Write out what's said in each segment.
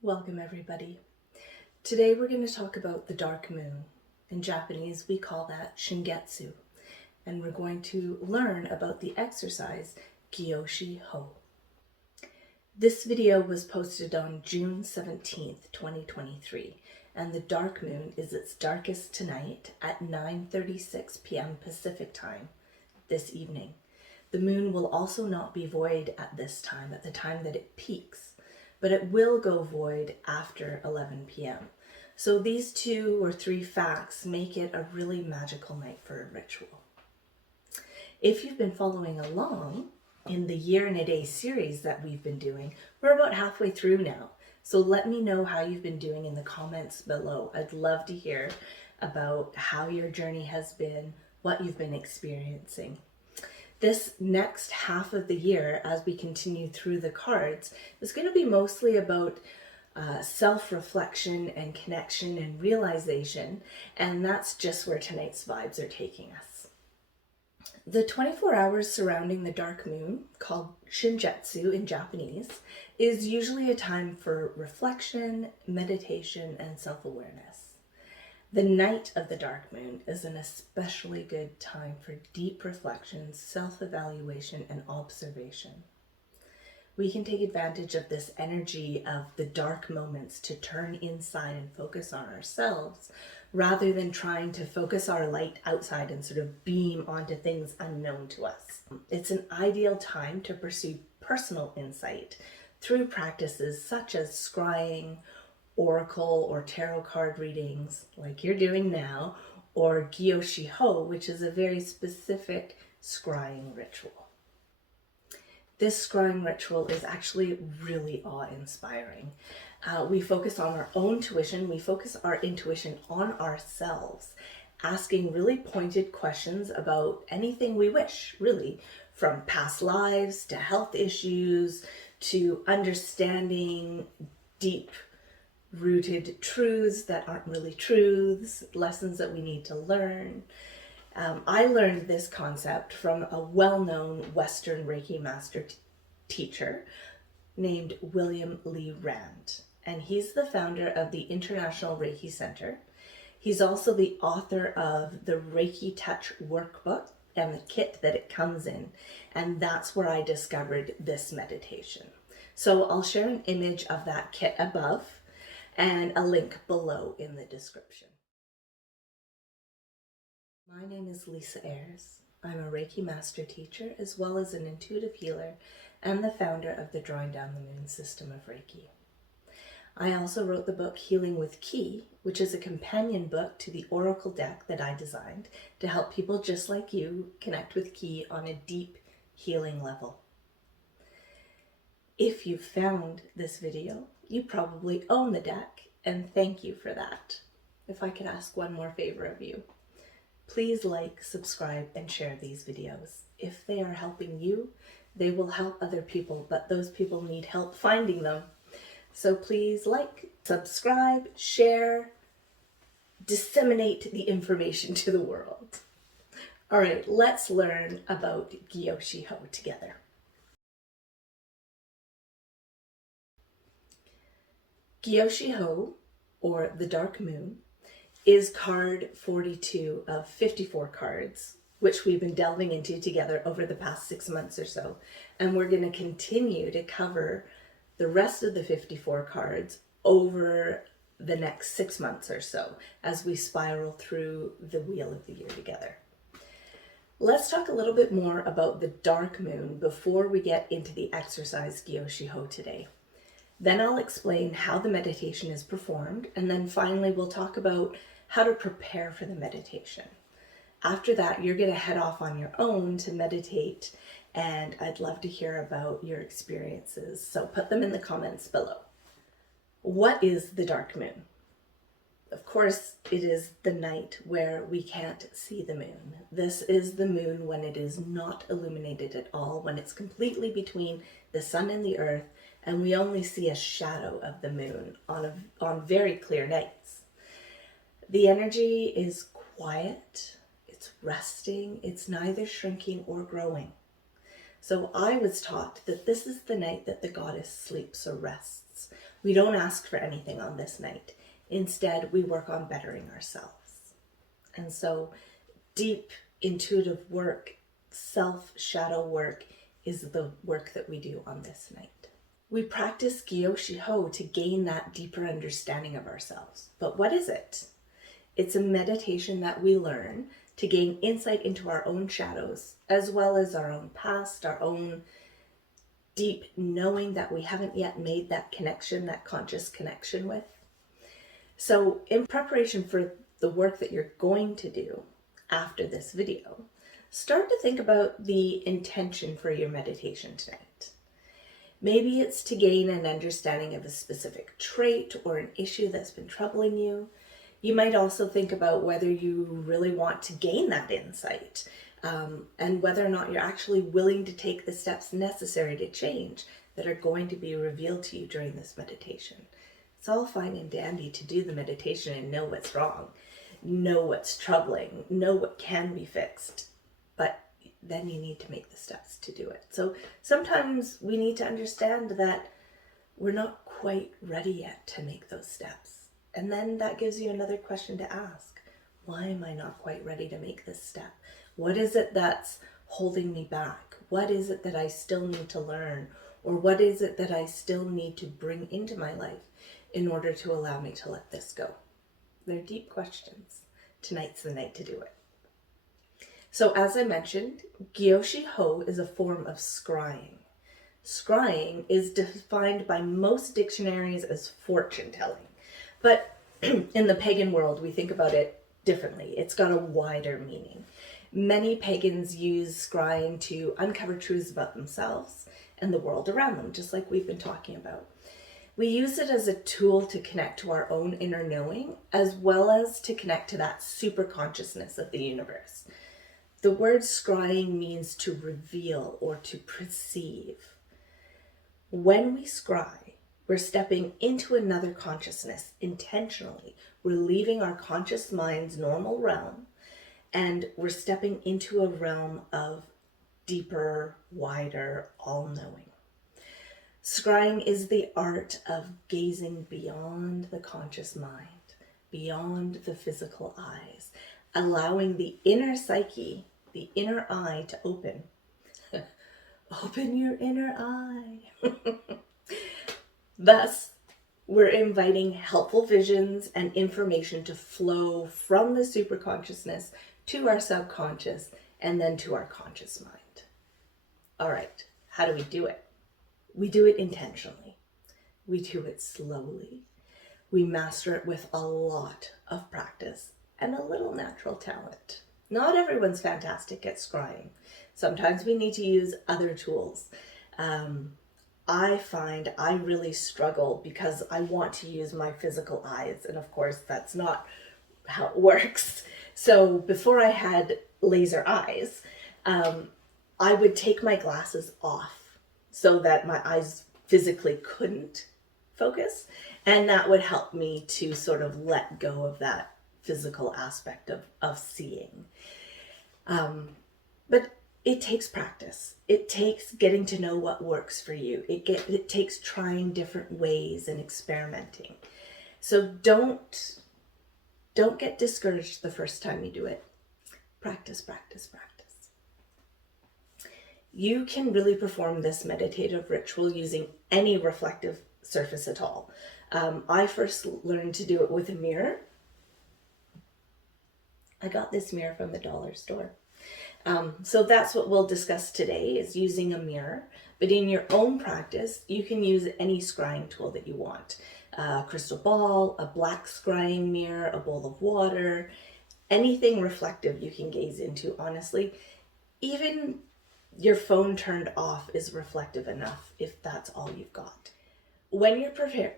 Welcome everybody. Today we're going to talk about the dark moon. In Japanese we call that Shingetsu, and we're going to learn about the exercise Gyōshi-Hō. This video was posted on June 17th, 2023, and the dark moon is its darkest tonight at 9:36 p.m. Pacific time this evening. The moon will also not be void at this time, at the time that it peaks, but it will go void after 11 p.m. So these 2 or 3 facts make it a really magical night for a ritual. If you've been following along in the Year in a Day series that we've been doing, we're about halfway through now. So let me know how you've been doing in the comments below. I'd love to hear about how your journey has been, what you've been experiencing. This next half of the year, as we continue through the cards, is going to be mostly about self-reflection and connection and realization, and that's just where tonight's vibes are taking us. The 24 hours surrounding the dark moon, called Shingetsu in Japanese, is usually a time for reflection, meditation, and self-awareness. The night of the dark moon is an especially good time for deep reflection, self-evaluation, and observation. We can take advantage of this energy of the dark moments to turn inside and focus on ourselves, rather than trying to focus our light outside and sort of beam onto things unknown to us. It's an ideal time to pursue personal insight through practices such as scrying, oracle or tarot card readings like you're doing now, or Gyōshi-Hō, which is a very specific scrying ritual. This scrying ritual is actually really awe-inspiring. We focus on our own intuition, we focus our intuition on ourselves, asking really pointed questions about anything we wish, really, from past lives to health issues to understanding deep rooted truths that aren't really truths, lessons that we need to learn. I learned this concept from a well-known Western Reiki master teacher named William Lee Rand, and he's the founder of the International Reiki Center. He's also the author of the Reiki Touch workbook and the kit that it comes in, and that's where I discovered this meditation. So I'll share an image of that kit above and a link below in the description. My name is Lisa Ayres. I'm a Reiki master teacher as well as an intuitive healer and the founder of the Drawing Down the Moon system of Reiki. I also wrote the book Healing with Ki, which is a companion book to the Oracle deck that I designed to help people just like you connect with Ki on a deep healing level. If you found this video, you probably own the deck, and thank you for that. If I could ask one more favor of you, please like, subscribe, and share these videos. If they are helping you, they will help other people, but those people need help finding them. So please like, subscribe, share, disseminate the information to the world. All right, let's learn about Gyōshi-Hō together. Gyōshi-Hō, or the dark moon, is card 42 of 54 cards, which we've been delving into together over the past 6 months or so. And we're going to continue to cover the rest of the 54 cards over the next 6 months or so as we spiral through the wheel of the year together. Let's talk a little bit more about the dark moon before we get into the exercise Gyōshi-Hō today. Then I'll explain how the meditation is performed, and then finally we'll talk about how to prepare for the meditation. After that, you're going to head off on your own to meditate, and I'd love to hear about your experiences, so put them in the comments below. What is the dark moon? Of course, it is the night where we can't see the moon. This is the moon when it is not illuminated at all, when it's completely between the sun and the earth, and we only see a shadow of the moon on very clear nights. The energy is quiet, it's resting, it's neither shrinking or growing. So I was taught that this is the night that the goddess sleeps or rests, We don't ask for anything on this night. Instead, we work on bettering ourselves. And so deep intuitive work, self-shadow work, is the work that we do on this night. We practice Gyōshi-Hō to gain that deeper understanding of ourselves. But what is it? It's a meditation that we learn to gain insight into our own shadows, as well as our own past, our own deep knowing that we haven't yet made that connection, that conscious connection with. So in preparation for the work that you're going to do after this video, start to think about the intention for your meditation tonight. Maybe it's to gain an understanding of a specific trait or an issue that's been troubling you. You might also think about whether you really want to gain that insight, and whether or not you're actually willing to take the steps necessary to change that are going to be revealed to you during this meditation. It's all fine and dandy to do the meditation and know what's wrong, know what's troubling, know what can be fixed, but then you need to make the steps to do it. So sometimes we need to understand that we're not quite ready yet to make those steps. And then that gives you another question to ask. Why am I not quite ready to make this step? What is it that's holding me back? What is it that I still need to learn? Or what is it that I still need to bring into my life in order to allow me to let this go? They're deep questions. Tonight's the night to do it. So as I mentioned, Gyōshi-Hō is a form of scrying. Scrying is defined by most dictionaries as fortune telling. But in the pagan world, we think about it differently. It's got a wider meaning. Many pagans use scrying to uncover truths about themselves and the world around them, just like we've been talking about. We use it as a tool to connect to our own inner knowing, as well as to connect to that super consciousness of the universe. The word scrying means to reveal or to perceive. When we scry, we're stepping into another consciousness intentionally. We're leaving our conscious mind's normal realm, and we're stepping into a realm of deeper, wider, all-knowing. Scrying is the art of gazing beyond the conscious mind, beyond the physical eyes, allowing the inner psyche, the inner eye to open. Open your inner eye. Thus, we're inviting helpful visions and information to flow from the superconsciousness to our subconscious and then to our conscious mind. All right, how do we do it? We do it intentionally. We do it slowly. We master it with a lot of practice and a little natural talent. Not everyone's fantastic at scrying. Sometimes we need to use other tools. I find I really struggle because I want to use my physical eyes, and of course that's not how it works. So before I had laser eyes, I would take my glasses off so that my eyes physically couldn't focus, and that would help me to sort of let go of that physical aspect of seeing. But it takes practice. It takes getting to know what works for you. It takes trying different ways and experimenting. So don't get discouraged the first time you do it. Practice, practice, practice. You can really perform this meditative ritual using any reflective surface at all. I first learned to do it with a mirror. I got this mirror from the dollar store. So that's what we'll discuss today, is using a mirror. But in your own practice, you can use any scrying tool that you want. A crystal ball, a black scrying mirror, a bowl of water, anything reflective you can gaze into, honestly. Even your phone turned off is reflective enough if that's all you've got. When you're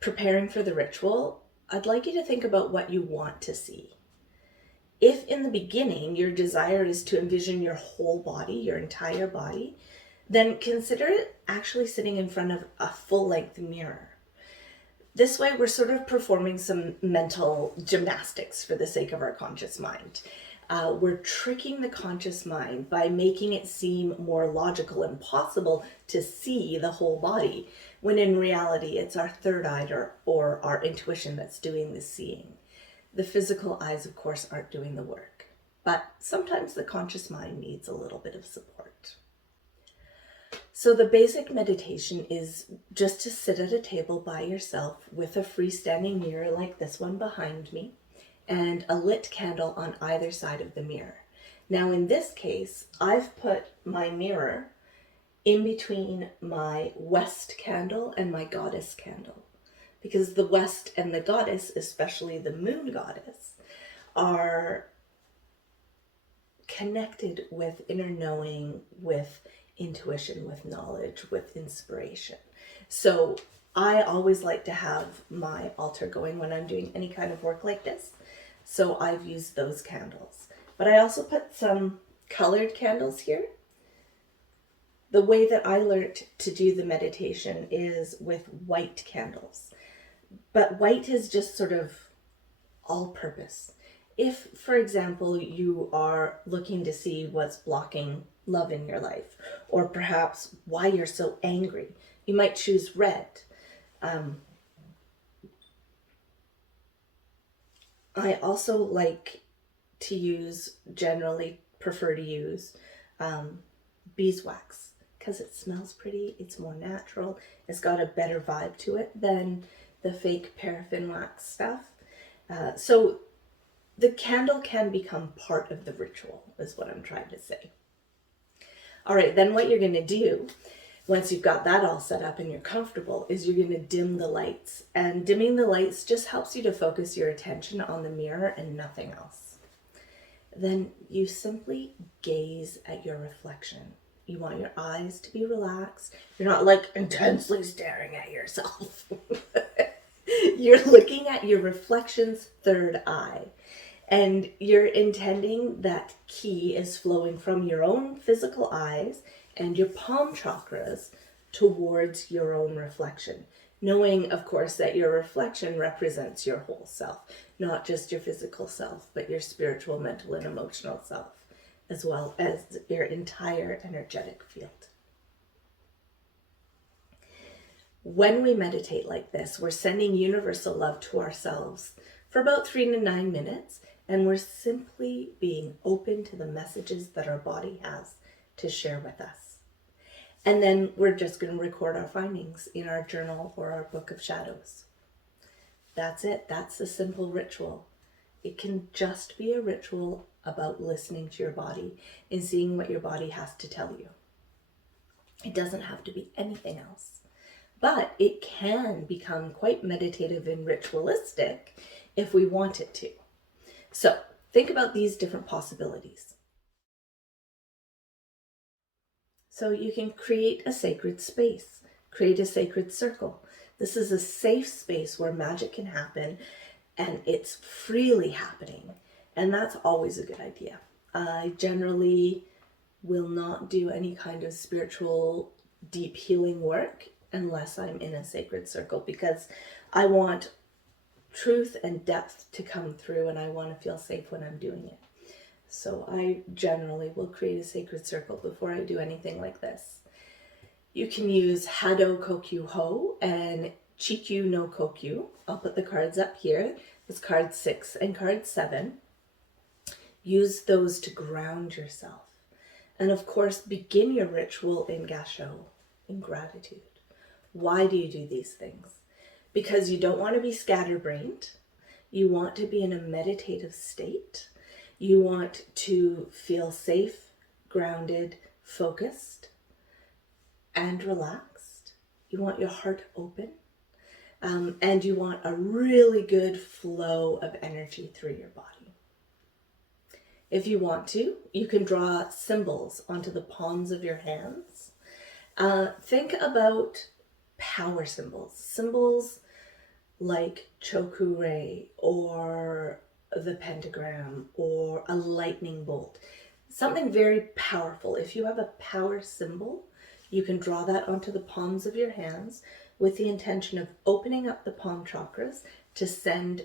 preparing for the ritual, I'd like you to think about what you want to see. If in the beginning your desire is to envision your whole body, your entire body, then consider it actually sitting in front of a full-length mirror. This way we're sort of performing some mental gymnastics for the sake of our conscious mind. We're tricking the conscious mind by making it seem more logical and possible to see the whole body, when in reality it's our third eye or our intuition that's doing the seeing. The physical eyes, of course, aren't doing the work, but sometimes the conscious mind needs a little bit of support. So the basic meditation is just to sit at a table by yourself with a freestanding mirror like this one behind me, and a lit candle on either side of the mirror. Now in this case, I've put my mirror in between my west candle and my goddess candle, because the west and the goddess, especially the moon goddess, are connected with inner knowing, with intuition, with knowledge, with inspiration. So I always like to have my altar going when I'm doing any kind of work like this. So I've used those candles. But I also put some colored candles here. The way that I learned to do the meditation is with white candles. But white is just sort of all-purpose. If, for example, you are looking to see what's blocking love in your life, or perhaps why you're so angry, you might choose red. I also generally prefer to use beeswax, because it smells pretty, it's more natural, it's got a better vibe to it than the fake paraffin wax stuff. So the candle can become part of the ritual, is what I'm trying to say. All right, then what you're going to do, once you've got that all set up and you're comfortable, is you're going to dim the lights. And dimming the lights just helps you to focus your attention on the mirror and nothing else. Then you simply gaze at your reflection. You want your eyes to be relaxed. You're not like intensely staring at yourself. You're looking at your reflection's third eye. And you're intending that ki is flowing from your own physical eyes and your palm chakras towards your own reflection. Knowing, of course, that your reflection represents your whole self, not just your physical self, but your spiritual, mental, and emotional self, as well as your entire energetic field. When we meditate like this, we're sending universal love to ourselves for about 3 to 9 minutes, and we're simply being open to the messages that our body has to share with us. And then we're just going to record our findings in our journal or our book of shadows. That's it. That's a simple ritual. It can just be a ritual about listening to your body and seeing what your body has to tell you. It doesn't have to be anything else. But it can become quite meditative and ritualistic if we want it to. So think about these different possibilities. So you can create a sacred space, create a sacred circle. This is a safe space where magic can happen, and it's freely happening. And that's always a good idea. I generally will not do any kind of spiritual deep healing work unless I'm in a sacred circle, because I want truth and depth to come through, and I want to feel safe when I'm doing it. So I generally will create a sacred circle before I do anything like this. You can use Hado Kokyu-Ho and Chikyu no Kokyu. I'll put the cards up here. It's card 6 and card 7. Use those to ground yourself. And of course, begin your ritual in Gasho, in gratitude. Why do you do these things? Because you don't want to be scatterbrained. You want to be in a meditative state. You want to feel safe, grounded, focused, and relaxed. You want your heart open. And you want a really good flow of energy through your body. If you want to, you can draw symbols onto the palms of your hands. Think about power symbols. Symbols like Choku-rei or the pentagram or a lightning bolt. Something very powerful. If you have a power symbol, you can draw that onto the palms of your hands with the intention of opening up the palm chakras to send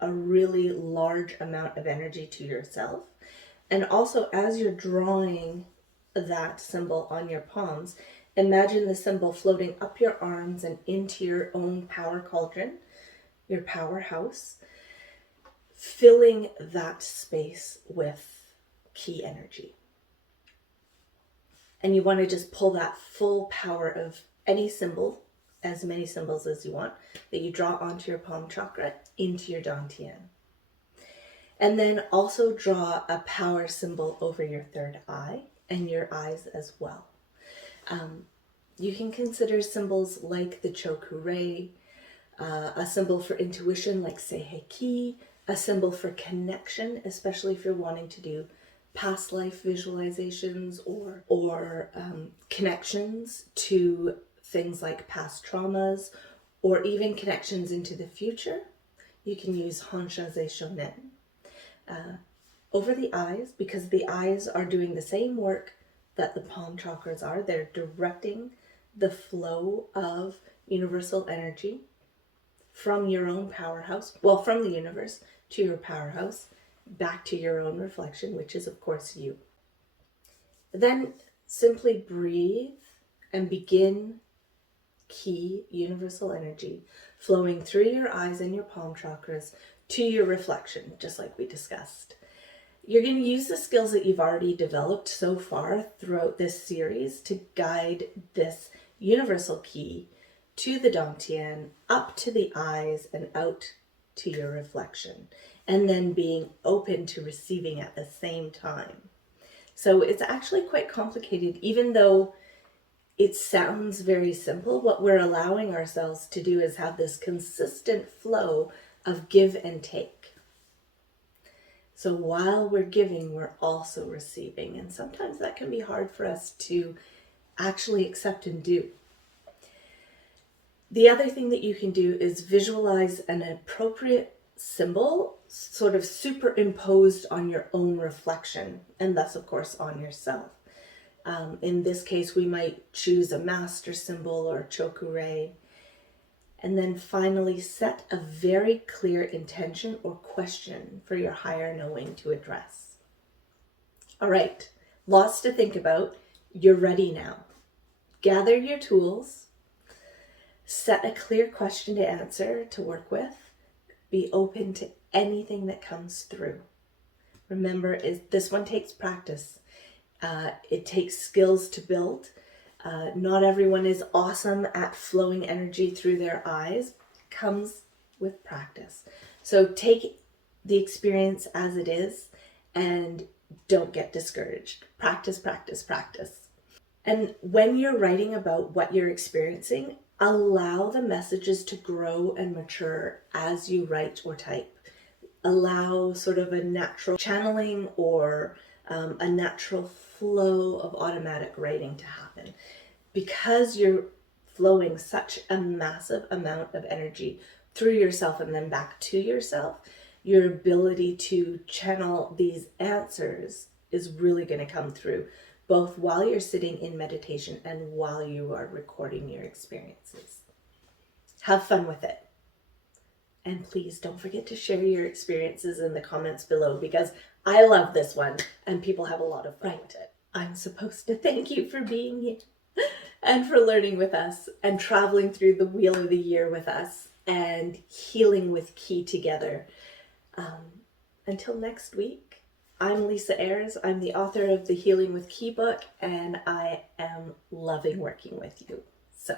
a really large amount of energy to yourself. And also, as you're drawing that symbol on your palms, imagine the symbol floating up your arms and into your own power cauldron, your powerhouse, filling that space with key energy. And you want to just pull that full power of any symbol, as many symbols as you want, that you draw onto your palm chakra into your dantian. And then also draw a power symbol over your third eye and your eyes as well. You can consider symbols like the chokurei, a symbol for intuition like seiheki, a symbol for connection, especially if you're wanting to do past life visualizations or connections to things like past traumas, or even connections into the future. You can use Honshaze Shonen. Over the eyes, because the eyes are doing the same work that the palm chakras are. They're directing the flow of universal energy from your own powerhouse, well, from the universe to your powerhouse, back to your own reflection, which is, of course, you. Then simply breathe and begin key universal energy flowing through your eyes and your palm chakras to your reflection, just like we discussed. You're going to use the skills that you've already developed so far throughout this series to guide this universal key to the dantian, up to the eyes and out to your reflection, and then being open to receiving at the same time. So it's actually quite complicated, even though it sounds very simple. What we're allowing ourselves to do is have this consistent flow of give and take. So while we're giving, we're also receiving. And sometimes that can be hard for us to actually accept and do. The other thing that you can do is visualize an appropriate symbol sort of superimposed on your own reflection, and thus, of course, on yourself. In this case, we might choose a master symbol or chokurei. And then finally, set a very clear intention or question for your higher knowing to address. All right, lots to think about. You're ready now. Gather your tools. Set a clear question to answer, to work with. Be open to anything that comes through. Remember, this one takes practice. It takes skills to build. Not everyone is awesome at flowing energy through their eyes. It comes with practice. So take the experience as it is and don't get discouraged. Practice, practice, practice. And when you're writing about what you're experiencing, allow the messages to grow and mature as you write or type. Allow sort of a natural channeling or a natural flow of automatic writing to happen. Because you're flowing such a massive amount of energy through yourself and then back to yourself, your ability to channel these answers is really going to come through, both while you're sitting in meditation and while you are recording your experiences. Have fun with it. And please don't forget to share your experiences in the comments below, because I love this one and people have a lot of fun with it. I'm supposed to thank you for being here and for learning with us and traveling through the wheel of the year with us and healing with Ki together. Until next week, I'm Lisa Ayres. I'm the author of the Healing with Ki book, and I am loving working with you. So